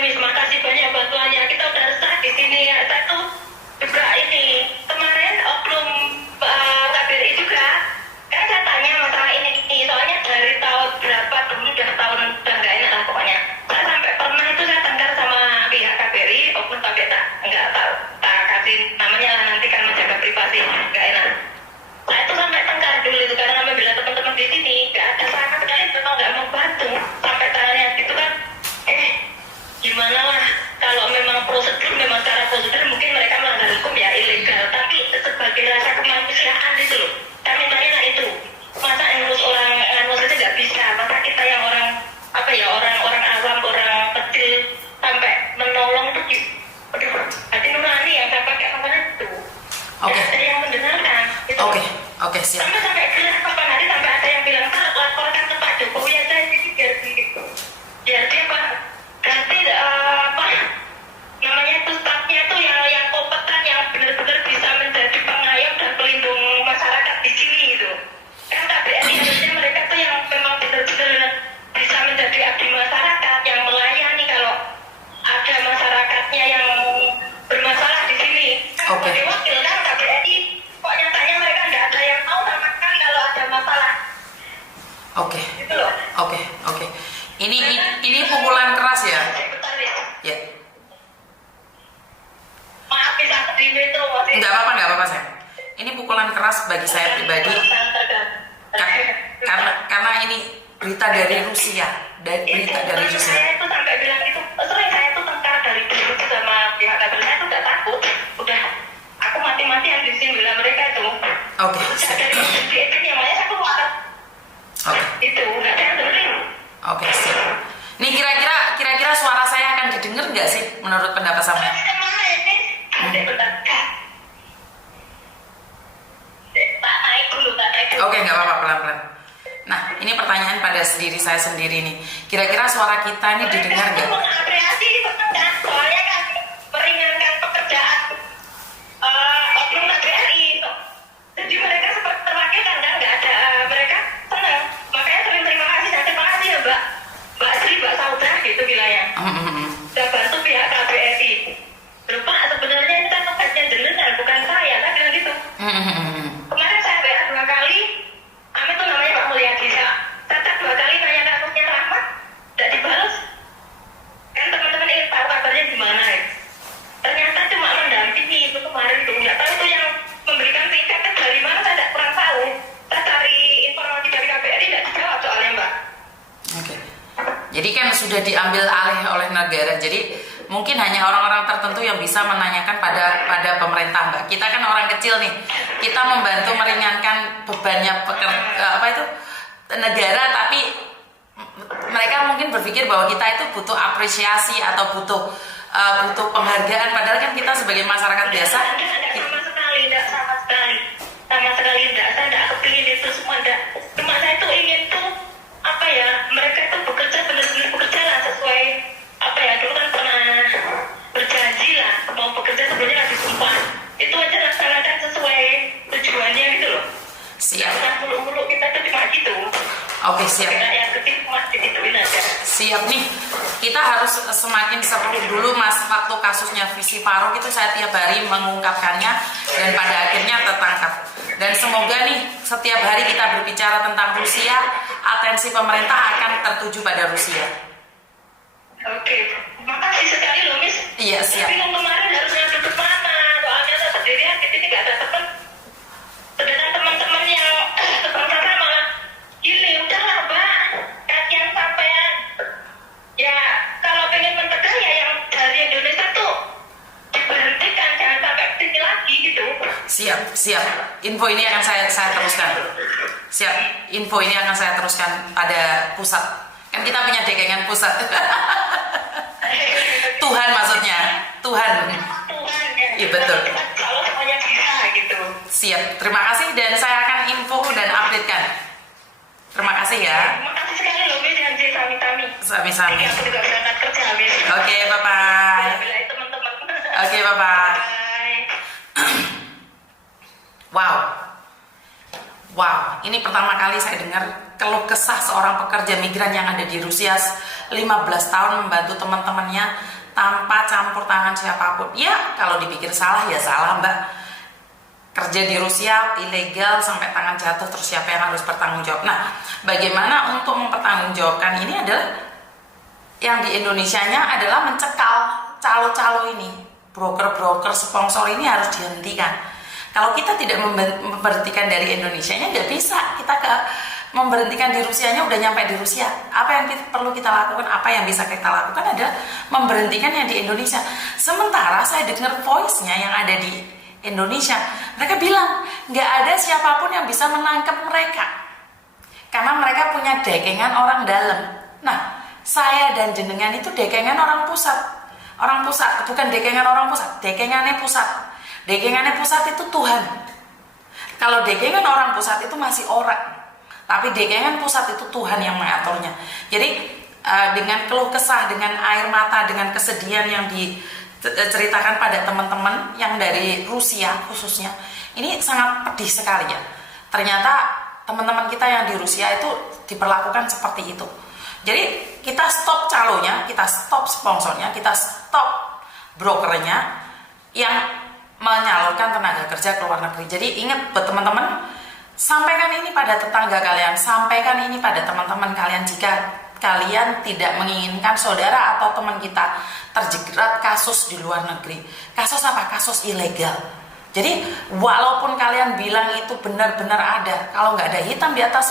Miss, makasih banyak bantuannya. Kita udah resah di sini ya. Saya tuh juga ini kemarin oknum KBRI juga. Kan saya tanya masalah ini. Soalnya dari tahun berapa dulu udah tahun udah nggak enak lah pokoknya. Saya sampai pernah itu saya tengkar sama pihak KBRI, oknum tapi nggak tahu. Tak kasih namanya lah nanti kan menjaga privasi nggak enak. Saya itu sampai tengkar dulu itu karena kami bilang teman-teman di sini nggak ada sama sekali memang nggak mau bantu sampai tanya gitu kan. Gimana lah kalau memang prosedur memang secara prosedur mungkin mereka melanggar hukum ya ilegal, tapi sebagai rasa kemanusiaan itu loh kami tanya itu masa ngurus orang ngurus itu nggak bisa, masa kita yang orang apa ya orang awam orang kecil sampai menolong tuh aduh hati nurani yang saya pakai kemarin itu ada yang mendengarkan gitu. Oke, siap. Sampai gelas kapan hari sampai ada yang bilang Pak laporkan ke Pak Jokowi aja ini biar dia Pak ganti apa namanya itu stafnya tuh yang kompeten yang benar-benar bisa menjadi pengayom dan pelindung masyarakat di sini gitu. Kan KBRI harusnya mereka tuh yang memang benar-benar bisa menjadi abdi masyarakat yang melayani kalau ada masyarakatnya yang bermasalah di sini. Kan sebagai wakil kan KBRI kok nyatanya mereka nggak ada yang tahu sama sekali kalau ada masalah. Gitu loh. Oke. Ini pukulan keras ya. Ya. Maaf bisa terima itu. Nggak apa-apa saya. Ini pukulan keras bagi saya pribadi. Karena ini berita dari Rusia, berita dari Rusia. Saya itu sampai bilang itu, sering saya itu tengkar dari dulu sama pihak KBRI, saya itu nggak takut. Udah, aku mati-matian di sini bela mereka itu. Oke. Dari itu yang mana saya keluar. Itu nggak ada yang dengerin. Oke, siap. Nih kira-kira suara saya akan didengar nggak sih menurut pendapat sampean? Kemarin nih, ada pendapat. Tak naik dulu. Oke, nggak apa-apa, pelan-pelan. Nah, ini pertanyaan pada diri saya sendiri nih. Kira-kira suara kita ini didengar nggak? Mengapresiasi pekerjaan, soalnya kan meringankan pekerjaan oknum KBRI itu. Jadi mereka seperti terwakilkan kan, nggak ada mereka senang. Makanya sering terima kasih ya Mbak Sri, Mbak Sauda gitu bilangnya. Sudah bantu pihak KBRI. Lupa sebenarnya ini kan tugasnya jenengan bukan saya, kan bilang gitu. Kemarin saya WA 2 kali, kami tuh namanya Pak Mulyadi. Saya 2 kali nanya kasusnya Rahmat, tidak dibalas. Kan teman-teman ingin tahu kabarnya gimana ya. Ternyata cuma mendampingi itu kemarin tuh, nggak tahu tuh yang memberikan tiket dari mana saya tidak kurang tahu. Saya cari informasi dari KBRI tidak dijawab soalnya Mbak. Oke. Jadi kan sudah diambil alih oleh negara. Jadi mungkin hanya orang-orang tertentu yang bisa menanyakan pada pemerintah, Mbak. Kita kan orang kecil nih. Kita membantu meringankan bebannya negara, tapi mereka mungkin berpikir bahwa kita itu butuh apresiasi atau butuh penghargaan. Padahal kan kita sebagai masyarakat biasa. Tidak sama sekali. Saya tidak kepingin itu semua. Cuma saya tuh ingin tuh apa ya, mereka tuh bekerja benar-benar bekerja lah sesuai apa ya, dulu kan pernah berjanji lah mau bekerja sebelumnya kasih sumpah. Itu aja laksanakan sesuai tujuannya gitu loh. Siap. Bukan muluk-muluk kita tuh cuma gitu. Oke, siap. Yang kecil cuma digituin aja. Siap nih. Kita harus semakin seru dulu Mas. Waktu kasusnya Visi Faruk itu saya tiap hari mengungkapkannya dan pada akhirnya tertangkap. Dan semoga nih setiap hari kita berbicara tentang Rusia, atensi pemerintah akan tertuju pada Rusia. Oke, makasih sekali loh Miss. Iya, siap. Tapi yang kemarin harusnya duduk mana? Soalnya saya sendirian di sini nggak ada teman. Sedangkan teman-teman yang sebentar malah gini, udahlah Mbak, kasihan sampean. Ya kalau pengen mencegah ya yang dari Indonesia tuh diberhentikan, jangan sampai kesini lagi gitu. Siap. Info ini akan saya teruskan. Siap. Info ini akan saya teruskan pada pusat. Kan kita punya dekangan pusat. Tuhan maksudnya. Tuhan. Iya betul. Kalau semuanya bisa gitu. Siap. Terima kasih dan saya akan info dan updatekan. Terima kasih ya. Terima kasih sekali loh Miss, janji sami-sami. Sami-sami. Aku juga berangkat kerja Miss. Oke, bye-bye. Bye-bye teman-teman. Oke, bye-bye. Wow, ini pertama kali saya dengar keluh kesah seorang pekerja migran yang ada di Rusia 15 tahun membantu teman-temannya tanpa campur tangan siapapun. Ya, kalau dipikir salah ya salah, Mbak. Kerja di Rusia ilegal sampai tangan jatuh, terus siapa yang harus bertanggung jawab? Nah, bagaimana untuk mempertanggungjawabkan ini adalah yang di Indonesianya adalah mencekal calo-calo ini. Broker-broker sponsor ini harus dihentikan. Kalau kita tidak memberhentikan dari Indonesianya, nggak bisa. Kita memberhentikan di Rusianya, udah nyampe di Rusia. Apa yang perlu kita lakukan, apa yang bisa kita lakukan adalah memberhentikan yang di Indonesia. Sementara saya dengar voice-nya yang ada di Indonesia, mereka bilang nggak ada siapapun yang bisa menangkap mereka karena mereka punya dekengan orang dalam. Nah, saya dan jenengan itu dekengan orang pusat. Orang pusat bukan dekengan orang pusat, dekengannya pusat. Dekengannya pusat itu Tuhan. Kalau dekengan orang pusat itu masih orang, tapi dekengan pusat itu Tuhan yang mengaturnya. Jadi dengan keluh kesah, dengan air mata, dengan kesedihan yang diceritakan pada teman-teman yang dari Rusia khususnya, ini sangat pedih sekali ya. Ternyata teman-teman kita yang di Rusia itu diperlakukan seperti itu. Jadi kita stop calonya, kita stop sponsornya, kita stop brokernya yang menyalurkan tenaga kerja ke luar negeri. Jadi ingat buat teman-teman, sampaikan ini pada tetangga kalian, sampaikan ini pada teman-teman kalian jika kalian tidak menginginkan saudara atau teman kita terjerat kasus di luar negeri. Kasus apa? Kasus ilegal. Jadi walaupun kalian bilang itu benar-benar ada, kalau nggak ada hitam di atas